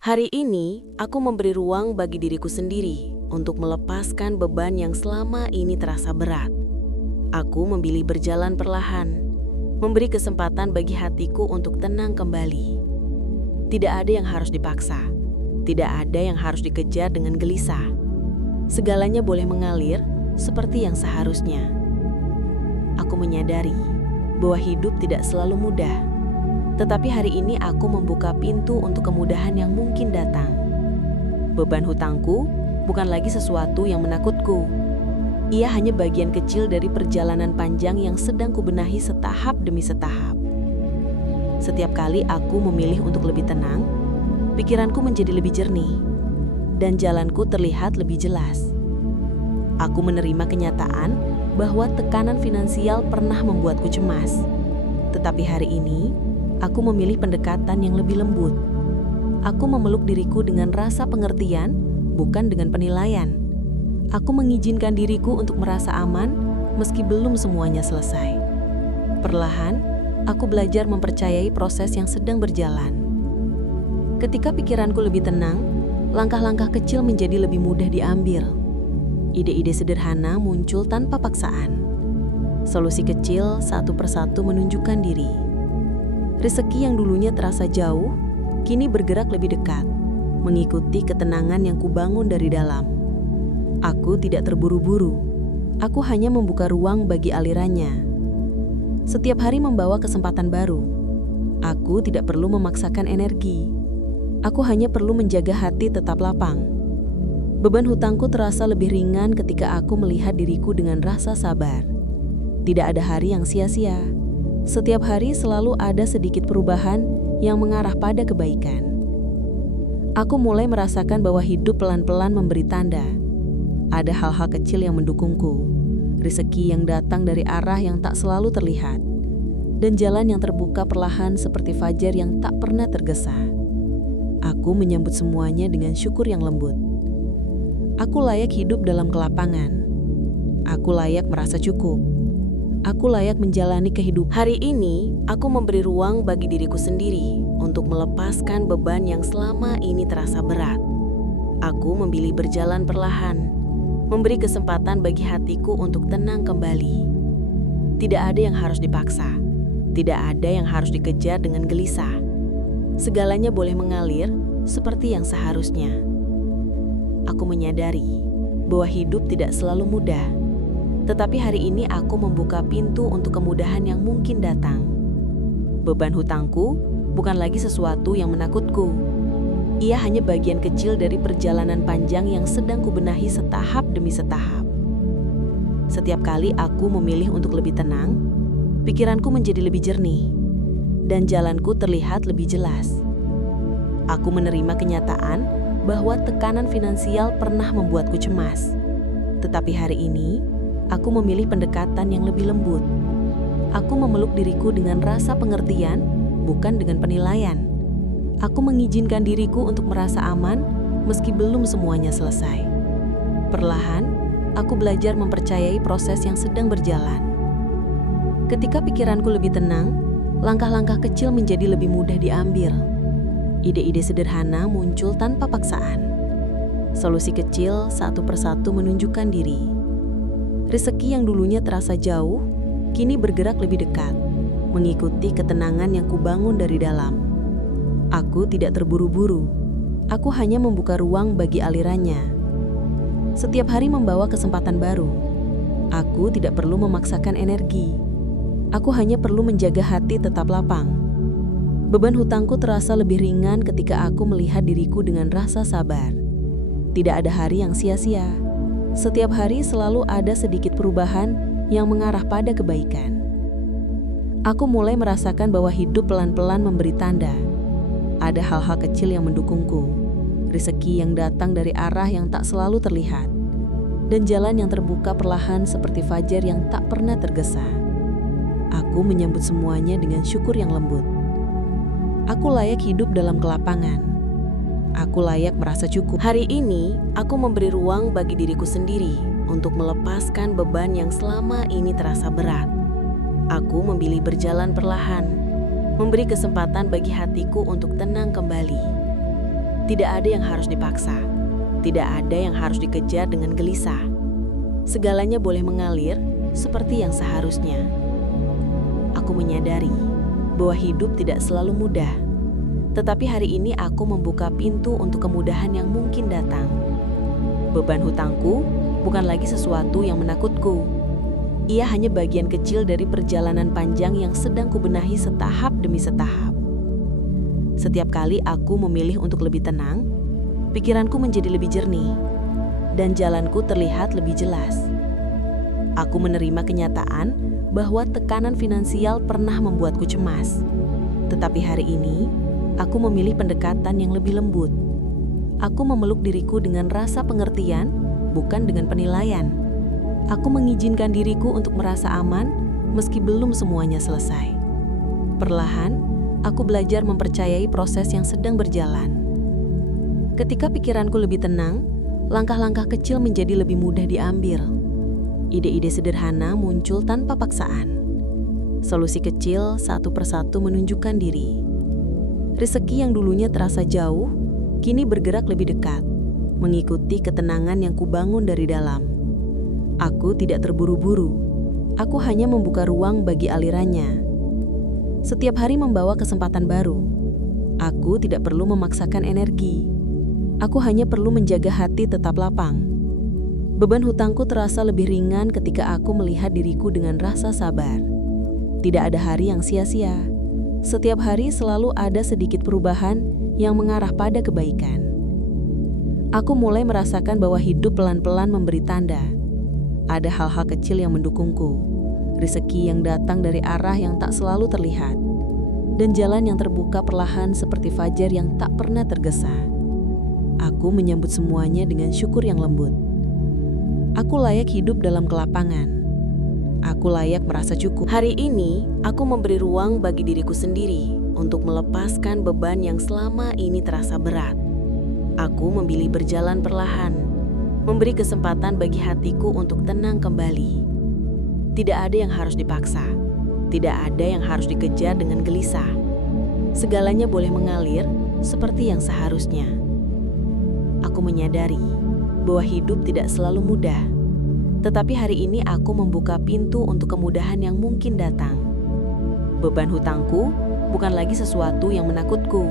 Hari ini, aku memberi ruang bagi diriku sendiri untuk melepaskan beban yang selama ini terasa berat. Aku memilih berjalan perlahan, memberi kesempatan bagi hatiku untuk tenang kembali. Tidak ada yang harus dipaksa, tidak ada yang harus dikejar dengan gelisah. Segalanya boleh mengalir seperti yang seharusnya. Aku menyadari bahwa hidup tidak selalu mudah. Tetapi hari ini aku membuka pintu untuk kemudahan yang mungkin datang. Beban hutangku bukan lagi sesuatu yang menakutku. Ia hanya bagian kecil dari perjalanan panjang yang sedang kubenahi setahap demi setahap. Setiap kali aku memilih untuk lebih tenang, pikiranku menjadi lebih jernih, dan jalanku terlihat lebih jelas. Aku menerima kenyataan bahwa tekanan finansial pernah membuatku cemas. Tetapi hari ini, aku memilih pendekatan yang lebih lembut. Aku memeluk diriku dengan rasa pengertian, bukan dengan penilaian. Aku mengizinkan diriku untuk merasa aman, meski belum semuanya selesai. Perlahan, aku belajar mempercayai proses yang sedang berjalan. Ketika pikiranku lebih tenang, langkah-langkah kecil menjadi lebih mudah diambil. Ide-ide sederhana muncul tanpa paksaan. Solusi kecil satu persatu menunjukkan diri. Rezeki yang dulunya terasa jauh, kini bergerak lebih dekat, mengikuti ketenangan yang kubangun dari dalam. Aku tidak terburu-buru, aku hanya membuka ruang bagi alirannya. Setiap hari membawa kesempatan baru. Aku tidak perlu memaksakan energi. Aku hanya perlu menjaga hati tetap lapang. Beban hutangku terasa lebih ringan ketika aku melihat diriku dengan rasa sabar. Tidak ada hari yang sia-sia. Setiap hari selalu ada sedikit perubahan yang mengarah pada kebaikan. Aku mulai merasakan bahwa hidup pelan-pelan memberi tanda. Ada hal-hal kecil yang mendukungku, rezeki yang datang dari arah yang tak selalu terlihat, dan jalan yang terbuka perlahan seperti fajar yang tak pernah tergesa. Aku menyambut semuanya dengan syukur yang lembut. Aku layak hidup dalam kelapangan. Aku layak merasa cukup. Aku layak menjalani kehidupan. Hari ini, aku memberi ruang bagi diriku sendiri untuk melepaskan beban yang selama ini terasa berat. Aku memilih berjalan perlahan, memberi kesempatan bagi hatiku untuk tenang kembali. Tidak ada yang harus dipaksa, tidak ada yang harus dikejar dengan gelisah. Segalanya boleh mengalir seperti yang seharusnya. Aku menyadari bahwa hidup tidak selalu mudah. Tetapi hari ini aku membuka pintu untuk kemudahan yang mungkin datang. Beban hutangku bukan lagi sesuatu yang menakutku. Ia hanya bagian kecil dari perjalanan panjang yang sedang kubenahi setahap demi setahap. Setiap kali aku memilih untuk lebih tenang, pikiranku menjadi lebih jernih, dan jalanku terlihat lebih jelas. Aku menerima kenyataan bahwa tekanan finansial pernah membuatku cemas. Tetapi hari ini, aku memilih pendekatan yang lebih lembut. Aku memeluk diriku dengan rasa pengertian, bukan dengan penilaian. Aku mengizinkan diriku untuk merasa aman, meski belum semuanya selesai. Perlahan, aku belajar mempercayai proses yang sedang berjalan. Ketika pikiranku lebih tenang, langkah-langkah kecil menjadi lebih mudah diambil. Ide-ide sederhana muncul tanpa paksaan. Solusi kecil satu persatu menunjukkan diri. Rezeki yang dulunya terasa jauh, kini bergerak lebih dekat, mengikuti ketenangan yang kubangun dari dalam. Aku tidak terburu-buru, aku hanya membuka ruang bagi alirannya. Setiap hari membawa kesempatan baru. Aku tidak perlu memaksakan energi. Aku hanya perlu menjaga hati tetap lapang. Beban hutangku terasa lebih ringan ketika aku melihat diriku dengan rasa sabar. Tidak ada hari yang sia-sia. Setiap hari selalu ada sedikit perubahan yang mengarah pada kebaikan. Aku mulai merasakan bahwa hidup pelan-pelan memberi tanda. Ada hal-hal kecil yang mendukungku, rezeki yang datang dari arah yang tak selalu terlihat, dan jalan yang terbuka perlahan seperti fajar yang tak pernah tergesa. Aku menyambut semuanya dengan syukur yang lembut. Aku layak hidup dalam kelapangan. Aku layak merasa cukup. Hari ini, aku memberi ruang bagi diriku sendiri untuk melepaskan beban yang selama ini terasa berat. Aku memilih berjalan perlahan, memberi kesempatan bagi hatiku untuk tenang kembali. Tidak ada yang harus dipaksa. Tidak ada yang harus dikejar dengan gelisah. Segalanya boleh mengalir seperti yang seharusnya. Aku menyadari bahwa hidup tidak selalu mudah. Tetapi hari ini aku membuka pintu untuk kemudahan yang mungkin datang. Beban hutangku bukan lagi sesuatu yang menakutku. Ia hanya bagian kecil dari perjalanan panjang yang sedang kubenahi setahap demi setahap. Setiap kali aku memilih untuk lebih tenang, pikiranku menjadi lebih jernih, dan jalanku terlihat lebih jelas. Aku menerima kenyataan bahwa tekanan finansial pernah membuatku cemas. Tetapi hari ini, aku memilih pendekatan yang lebih lembut. Aku memeluk diriku dengan rasa pengertian, bukan dengan penilaian. Aku mengizinkan diriku untuk merasa aman, meski belum semuanya selesai. Perlahan, aku belajar mempercayai proses yang sedang berjalan. Ketika pikiranku lebih tenang, langkah-langkah kecil menjadi lebih mudah diambil. Ide-ide sederhana muncul tanpa paksaan. Solusi kecil satu persatu menunjukkan diri. Rezeki yang dulunya terasa jauh, kini bergerak lebih dekat, mengikuti ketenangan yang kubangun dari dalam. Aku tidak terburu-buru. Aku hanya membuka ruang bagi alirannya. Setiap hari membawa kesempatan baru. Aku tidak perlu memaksakan energi. Aku hanya perlu menjaga hati tetap lapang. Beban hutangku terasa lebih ringan ketika aku melihat diriku dengan rasa sabar. Tidak ada hari yang sia-sia. Setiap hari selalu ada sedikit perubahan yang mengarah pada kebaikan. Aku mulai merasakan bahwa hidup pelan-pelan memberi tanda. Ada hal-hal kecil yang mendukungku, rezeki yang datang dari arah yang tak selalu terlihat, dan jalan yang terbuka perlahan seperti fajar yang tak pernah tergesa. Aku menyambut semuanya dengan syukur yang lembut. Aku layak hidup dalam kelapangan. Aku layak merasa cukup. Hari ini, aku memberi ruang bagi diriku sendiri untuk melepaskan beban yang selama ini terasa berat. Aku memilih berjalan perlahan, memberi kesempatan bagi hatiku untuk tenang kembali. Tidak ada yang harus dipaksa. Tidak ada yang harus dikejar dengan gelisah. Segalanya boleh mengalir seperti yang seharusnya. Aku menyadari bahwa hidup tidak selalu mudah. Tetapi hari ini aku membuka pintu untuk kemudahan yang mungkin datang. Beban hutangku bukan lagi sesuatu yang menakutku.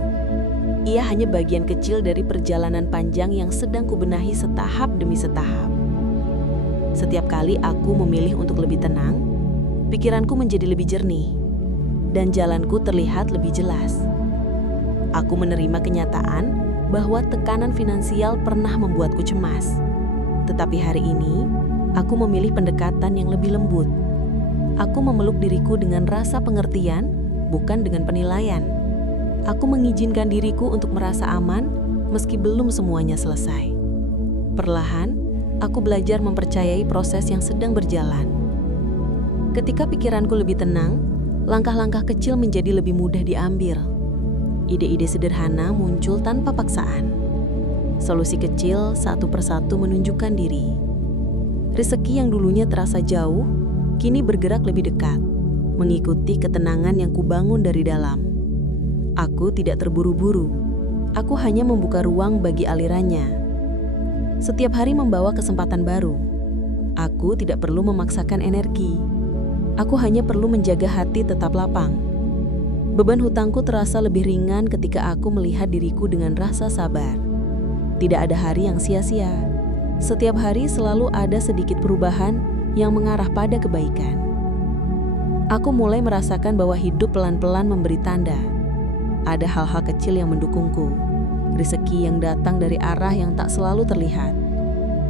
Ia hanya bagian kecil dari perjalanan panjang yang sedang kubenahi setahap demi setahap. Setiap kali aku memilih untuk lebih tenang, pikiranku menjadi lebih jernih, dan jalanku terlihat lebih jelas. Aku menerima kenyataan bahwa tekanan finansial pernah membuatku cemas. Tetapi hari ini, aku memilih pendekatan yang lebih lembut. Aku memeluk diriku dengan rasa pengertian, bukan dengan penilaian. Aku mengizinkan diriku untuk merasa aman, meski belum semuanya selesai. Perlahan, aku belajar mempercayai proses yang sedang berjalan. Ketika pikiranku lebih tenang, langkah-langkah kecil menjadi lebih mudah diambil. Ide-ide sederhana muncul tanpa paksaan. Solusi kecil satu persatu menunjukkan diri. Rezeki yang dulunya terasa jauh, kini bergerak lebih dekat, mengikuti ketenangan yang kubangun dari dalam. Aku tidak terburu-buru. Aku hanya membuka ruang bagi alirannya. Setiap hari membawa kesempatan baru. Aku tidak perlu memaksakan energi. Aku hanya perlu menjaga hati tetap lapang. Beban hutangku terasa lebih ringan ketika aku melihat diriku dengan rasa sabar. Tidak ada hari yang sia-sia. Setiap hari selalu ada sedikit perubahan yang mengarah pada kebaikan. Aku mulai merasakan bahwa hidup pelan-pelan memberi tanda. Ada hal-hal kecil yang mendukungku, rezeki yang datang dari arah yang tak selalu terlihat,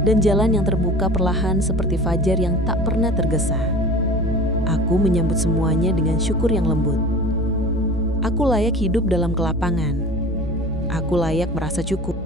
dan jalan yang terbuka perlahan seperti fajar yang tak pernah tergesa. Aku menyambut semuanya dengan syukur yang lembut. Aku layak hidup dalam kelapangan. Aku layak merasa cukup.